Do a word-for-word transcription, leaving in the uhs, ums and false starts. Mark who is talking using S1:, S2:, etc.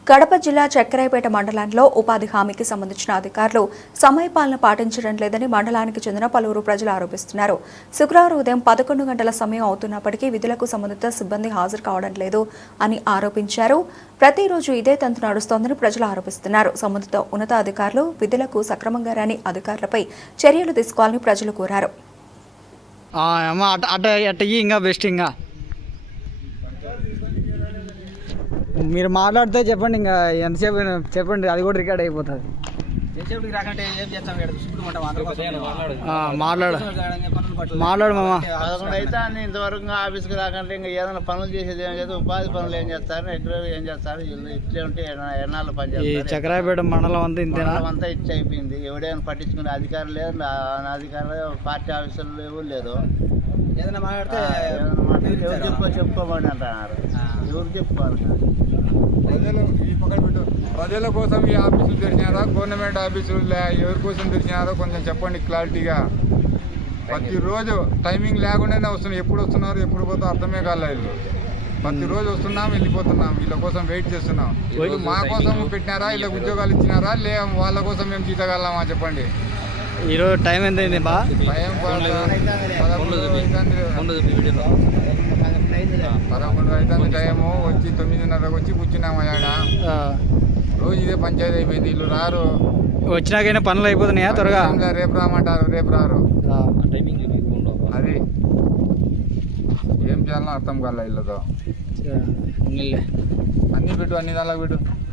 S1: కడప జిల్లా చక్కెరాయపేట మండలంలో ఉపాధి హామీకి సంబంధించిన అధికారులు సమయపాలన పాటించడం లేదని మండలానికి చెందిన పలువురు ప్రజలు ఆరోపిస్తున్నారు. శుక్రవారం ఉదయం పదకొండు గంటల సమయం అవుతున్నప్పటికీ విధులకు సంబంధిత సిబ్బంది హాజరు కావడం లేదు అని ఆరోపించారు. ప్రతిరోజు ఇదే తంతు నడుస్తోందని ప్రజలు ఆరోపిస్తున్నారు. సంబంధిత ఉన్నతాధికారులు విధులకు సక్రమంగా రాని అధికారులపై చర్యలు తీసుకోవాలని ప్రజలు కోరారు.
S2: మీరు మాట్లాడితే చెప్పండి, ఇంకా ఎంతసేపు చెప్పండి, అది కూడా రికార్డ్ అయిపోతుంది. మాట్లాడు మాట్లాడు మామ.
S3: పదకొండు అయితే ఇంతవరకు ఆఫీస్కి రాకంటే ఇంకా ఏదైనా పనులు చేసేది ఏం చేస్తారు, ఉపాధి పనులు ఏం చేస్తారు, రెగ్యులర్ ఏం చేస్తారు, ఇట్లే ఉంటే ఎన్నాళ్ళు పని చేస్తారు.
S2: చక్రాయపేట మండలం అంతా ఇంతేనా?
S3: అంతా ఇట్లా అయిపోయింది. ఎవడైనా పట్టించుకునే అధికారులు లేదు, అధికారులు పార్టీ ఆఫీసులు ఎవరు లేరు. ఏదైనా మాట్లాడితే ఎవరు చెప్పుకో చెప్పుకోమని అంటున్నారు. ఎవరు చెప్పుకోవాలి?
S4: ప్రజలు ఈ పక్కన పెట్టు. ప్రజల కోసం ఈ ఆఫీసులు తెరిచినారా, గవర్నమెంట్ ఆఫీసులు ఎవరి కోసం తెరిచినారో కొంచెం చెప్పండి క్లారిటీగా. ప్రతిరోజు టైమింగ్ లేకుండానే వస్తున్నాయి. ఎప్పుడు వస్తున్నారు ఎప్పుడు పోతారో అర్థమే కాలేదు. ప్రతిరోజు వస్తున్నాం, వెళ్ళిపోతున్నాం. వీళ్ళ కోసం వెయిట్ చేస్తున్నాం. వీళ్ళు మా కోసం పెట్టినారా, వీళ్ళకి ఉద్యోగాలు ఇచ్చినారా, లే వాళ్ళ కోసం మేము జీతగలమా చెప్పండి.
S2: ఈరోజు టైం ఎంత అయింది బా?
S4: టైం పదకొండు అవుతుంది టైము. వచ్చి తొమ్మిదిన్నరకు వచ్చి కూర్చున్నాము. ఆడ రోజు ఇదే పంచాయతీ అయిపోయింది. వీళ్ళు రారు.
S2: వచ్చినాకైనా పనులు అయిపోతున్నాయా త్వరగా?
S4: రేపు రామంటారు, రేపు రారు. అది ఏం చేయాలో అర్థం కాలే వీళ్ళతో. అన్ని పెట్టు, అన్ని దానిలో పెట్టు.